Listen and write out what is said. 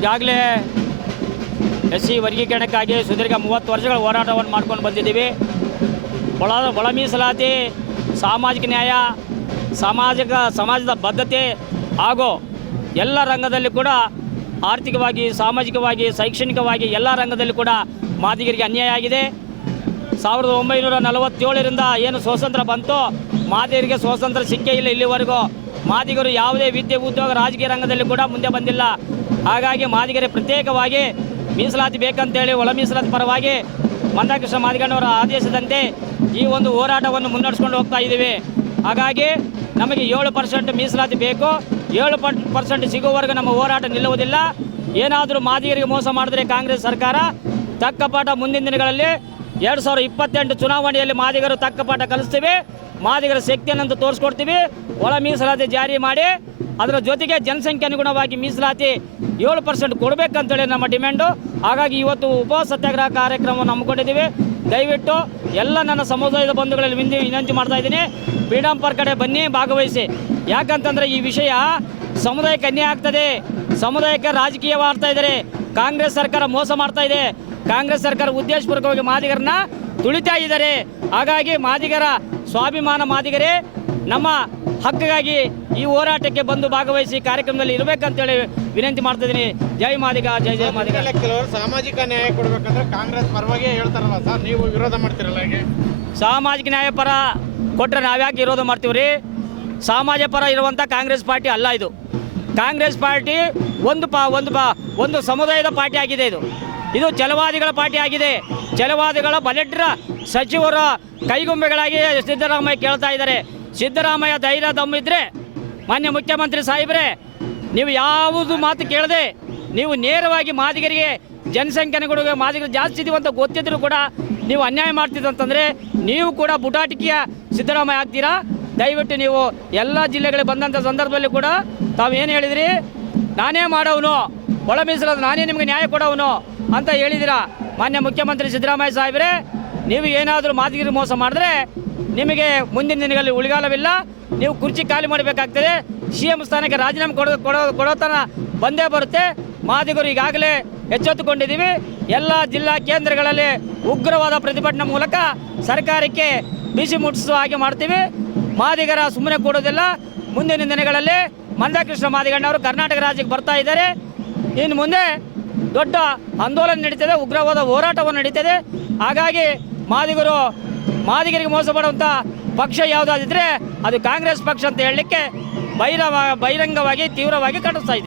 ಈಗಾಗಲೇ S C ವರ್ಗೀಕರಣಕ್ಕಾಗಿ ಸುದೀರ್ಘ ಮೂವತ್ತು ವರ್ಷಗಳ ಹೋರಾಟವನ್ನು ಮಾಡ್ಕೊಂಡು ಬಂದಿದ್ದೀವಿ. ಒಳ ಒಳ ಮೀಸಲಾತಿ, ಸಾಮಾಜಿಕ ನ್ಯಾಯ, ಸಾಮಾಜಿಕ ಸಮಾಜದ ಬದ್ಧತೆ ಹಾಗೂ ಎಲ್ಲ ರಂಗದಲ್ಲಿ ಕೂಡ ಆರ್ಥಿಕವಾಗಿ, ಸಾಮಾಜಿಕವಾಗಿ, ಶೈಕ್ಷಣಿಕವಾಗಿ ಎಲ್ಲ ರಂಗದಲ್ಲಿ ಕೂಡ ಮಾದಿಗರಿಗೆ ಅನ್ಯಾಯ ಆಗಿದೆ. ಸಾವಿರದ ಒಂಬೈನೂರ ನಲವತ್ತೇಳರಿಂದ ಏನು ಸ್ವಾತಂತ್ರ್ಯ ಬಂತು, ಮಾದಿಗರಿಗೆ ಸ್ವಾತಂತ್ರ್ಯ ಸಿಕ್ಕೇ ಇಲ್ಲ ಇಲ್ಲಿವರೆಗೂ. ಮಾದಿಗರು ಯಾವುದೇ ವಿದ್ಯೆ, ಉದ್ಯೋಗ, ರಾಜಕೀಯ ರಂಗದಲ್ಲಿ ಕೂಡ ಮುಂದೆ ಬಂದಿಲ್ಲ. ಹಾಗಾಗಿ ಮಾದಿಗರಿಗೆ ಪ್ರತ್ಯೇಕವಾಗಿ ಮೀಸಲಾತಿ ಬೇಕಂತೇಳಿ ಒಳ ಮೀಸಲಾತಿ ಪರವಾಗಿ ಮಂದಾಕೃಷ್ಣ ಮಾದಿಗಣ್ಣವರ ಆದೇಶದಂತೆ ಈ ಒಂದು ಹೋರಾಟವನ್ನು ಮುನ್ನಡೆಸ್ಕೊಂಡು ಹೋಗ್ತಾ ಇದ್ದೀವಿ. ಹಾಗಾಗಿ ನಮಗೆ ಏಳು ಪರ್ಸೆಂಟ್ ಮೀಸಲಾತಿ ಬೇಕು. ಏಳು ಪರ್ಸೆಂಟ್ ಸಿಗುವವರೆಗೂ ನಮ್ಮ ಹೋರಾಟ ನಿಲ್ಲುವುದಿಲ್ಲ. ಏನಾದರೂ ಮಾದಿಗರಿಗೆ ಮೋಸ ಮಾಡಿದ್ರೆ ಕಾಂಗ್ರೆಸ್ ಸರ್ಕಾರ ತಕ್ಕ ಪಾಠ ಮುಂದಿನ ದಿನಗಳಲ್ಲಿ ಎರಡು ಸಾವಿರದ ಇಪ್ಪತ್ತೆಂಟು ಚುನಾವಣೆಯಲ್ಲಿ ಮಾದಿಗರು ತಕ್ಕ ಪಾಠ ಕಲಿಸ್ತೀವಿ. ಮಾದಿಗರ ಶಕ್ತಿಯನ್ನಂತೂ ತೋರಿಸ್ಕೊಡ್ತೀವಿ. ಒಳ ಮೀಸಲಾತಿ ಜಾರಿ ಮಾಡಿ ಅದರ ಜೊತೆಗೆ ಜನಸಂಖ್ಯೆ ಅನುಗುಣವಾಗಿ ಮೀಸಲಾತಿ ಏಳು ಪರ್ಸೆಂಟ್ ಕೊಡಬೇಕಂತೇಳಿ ನಮ್ಮ ಡಿಮ್ಯಾಂಡು. ಹಾಗಾಗಿ ಇವತ್ತು ಉಪವಾಸ ಸತ್ಯಾಗ್ರಹ ಕಾರ್ಯಕ್ರಮವನ್ನು ಹಮ್ಮಿಕೊಂಡಿದ್ದೀವಿ. ದಯವಿಟ್ಟು ಎಲ್ಲ ನನ್ನ ಸಮುದಾಯದ ಬಂಧುಗಳಲ್ಲಿ ವಿನಂತಿ ವಿನಂತಿ ಮಾಡ್ತಾ ಇದ್ದೀನಿ. ಫ್ರೀಡಮ್ ಪಾರ್ಕ್ ಕಡೆ ಬನ್ನಿ, ಭಾಗವಹಿಸಿ. ಯಾಕಂತಂದರೆ ಈ ವಿಷಯ ಸಮುದಾಯಕ್ಕೆ ಅನ್ಯಾಯ ಆಗ್ತದೆ. ಸಮುದಾಯಕ್ಕೆ ರಾಜಕೀಯವಾಡ್ತಾ ಇದ್ದಾರೆ. ಕಾಂಗ್ರೆಸ್ ಸರ್ಕಾರ ಮೋಸ ಮಾಡ್ತಾ ಇದೆ. ಕಾಂಗ್ರೆಸ್ ಸರ್ಕಾರ ಉದ್ದೇಶಪೂರ್ವಕವಾಗಿ ಮಾದಿಗರನ್ನ ತುಳಿತಾ ಇದ್ದಾರೆ. ಹಾಗಾಗಿ ಮಾದಿಗರ ಸ್ವಾಭಿಮಾನ ಮಾದಿಗರೇ, ನಮ್ಮ ಹಕ್ಕಿಗಾಗಿ ಈ ಹೋರಾಟಕ್ಕೆ ಬಂದು ಭಾಗವಹಿಸಿ ಕಾರ್ಯಕ್ರಮದಲ್ಲಿ ಇರಬೇಕಂತೇಳಿ ವಿನಂತಿ ಮಾಡ್ತಾ ಇದ್ದೀನಿ. ಜೈ ಮಾದಿಗ ಜೈ ಜೈ ಮಾದಿಗ. ಕೆಲವರು ಸಾಮಾಜಿಕ ನ್ಯಾಯ ಕೊಡಬೇಕಂದ್ರೆ ಕಾಂಗ್ರೆಸ್ ಪರವಾಗಿ ಹೇಳ್ತಾರಲ್ಲ ಸರ್ ನೀವು ವಿರೋಧ ಮಾಡ್ತಿರಲ್ಲ ಹೇಗೆ? ಸಾಮಾಜಿಕ ನ್ಯಾಯ ಪರ ಕೊಟ್ಟರೆ ನಾವ್ಯಾಕೆ ವಿರೋಧ ಮಾಡ್ತೀವಿ ರೀ ಸಮಾಜ ಪರ ಇರುವಂಥ ಕಾಂಗ್ರೆಸ್ ಪಾರ್ಟಿ ಅಲ್ಲ ಇದು. ಕಾಂಗ್ರೆಸ್ ಪಾರ್ಟಿ ಒಂದು ಪಾ ಒಂದು ಪಾ ಒಂದು ಸಮುದಾಯದ ಪಾರ್ಟಿ ಆಗಿದೆ ಇದು. ಇದು ಛಲವಾದಿಗಳ ಪಾರ್ಟಿ ಆಗಿದೆ. ಛಲವಾದಿಗಳ ಬಲೆಟ್ರ ಸಚಿವರ ಕೈಗೊಂಬೆಗಳಾಗಿ ಸಿದ್ದರಾಮಯ್ಯ ಕೇಳ್ತಾ ಇದ್ದಾರೆ. ಸಿದ್ದರಾಮಯ್ಯ ಧೈರ್ಯ ದಮ್ಮಿದ್ರೆ, ಮಾನ್ಯ ಮುಖ್ಯಮಂತ್ರಿ ಸಾಹೇಬ್ರೆ, ನೀವು ಯಾವುದು ಮಾತು ಕೇಳದೆ ನೀವು ನೇರವಾಗಿ ಮಾದಿಗರಿಗೆ ಜನಸಂಖ್ಯೆ ಕೊಡುವ ಮಾದಿಗರು ಜಾಸ್ತಿ ಇದೀವಿ ಅಂತ ಗೊತ್ತಿದ್ರು ಕೂಡ ನೀವು ಅನ್ಯಾಯ ಮಾಡ್ತಿದ್ದಂತಂದರೆ ನೀವು ಕೂಡ ಬುಟಾಟಿಕೆಯ ಸಿದ್ದರಾಮಯ್ಯ ಆಗ್ತೀರಾ? ದಯವಿಟ್ಟು ನೀವು ಎಲ್ಲ ಜಿಲ್ಲೆಗಳಿಗೆ ಬಂದಂಥ ಸಂದರ್ಭದಲ್ಲಿ ಕೂಡ ತಾವೇನು ಹೇಳಿದಿರಿ? ನಾನೇ ಮಾಡೋವನು, ಒಳ ಮೀಸಲಾದ ನಾನೇ ನಿಮಗೆ ನ್ಯಾಯ ಕೊಡೋವನು ಅಂತ ಹೇಳಿದಿರಾ ಮಾನ್ಯ ಮುಖ್ಯಮಂತ್ರಿ ಸಿದ್ದರಾಮಯ್ಯ ಸಾಹೇಬ್ರೆ? ನೀವು ಏನಾದರೂ ಮಾದಿಗಿರಿ ಮೋಸ ಮಾಡಿದ್ರೆ ನಿಮಗೆ ಮುಂದಿನ ದಿನಗಳಲ್ಲಿ ಉಳಿಗಾಲವಿಲ್ಲ. ನೀವು ಕುರ್ಚಿ ಖಾಲಿ ಮಾಡಬೇಕಾಗ್ತದೆ. ಸಿ ಎಂ ಸ್ಥಾನಕ್ಕೆ ರಾಜೀನಾಮೆ ಕೊಡೋ ಕೊಡೋ ಕೊಡೋತನ ಬಂದೇ ಬರುತ್ತೆ. ಮಾದಿಗರು ಈಗಾಗಲೇ ಎಚ್ಚೆತ್ತುಕೊಂಡಿದ್ದೀವಿ. ಎಲ್ಲ ಜಿಲ್ಲಾ ಕೇಂದ್ರಗಳಲ್ಲಿ ಉಗ್ರವಾದ ಪ್ರತಿಭಟನೆ ಮೂಲಕ ಸರ್ಕಾರಕ್ಕೆ ಬಿಸಿ ಮುಟ್ಟಿಸುವ ಹಾಗೆ ಮಾಡ್ತೀವಿ. ಮಾದಿಗರ ಸುಮ್ಮನೆ ಕೊಡೋದಿಲ್ಲ. ಮುಂದಿನ ದಿನಗಳಲ್ಲಿ ಮಂದಕೃಷ್ಣ ಮಾದಿಗಣ್ಣವರು ಕರ್ನಾಟಕ ರಾಜ್ಯಕ್ಕೆ ಬರ್ತಾ ಇದ್ದಾರೆ. ಇನ್ನು ಮುಂದೆ ದೊಡ್ಡ ಆಂದೋಲನ ನಡೀತದೆ. ಉಗ್ರವಾದ ಹೋರಾಟವನ್ನು ನಡೀತದೆ. ಹಾಗಾಗಿ ಮಾದಿಗರು, ಮಾದಿಗರಿಗೆ ಮೋಸ ಮಾಡುವಂಥ ಪಕ್ಷ ಯಾವುದಾದಿದ್ರೆ ಅದು ಕಾಂಗ್ರೆಸ್ ಪಕ್ಷ ಅಂತ ಹೇಳಲಿಕ್ಕೆ ಬಹಿರ ಬಹಿರಂಗವಾಗಿ, ತೀವ್ರವಾಗಿ ಇದೆ.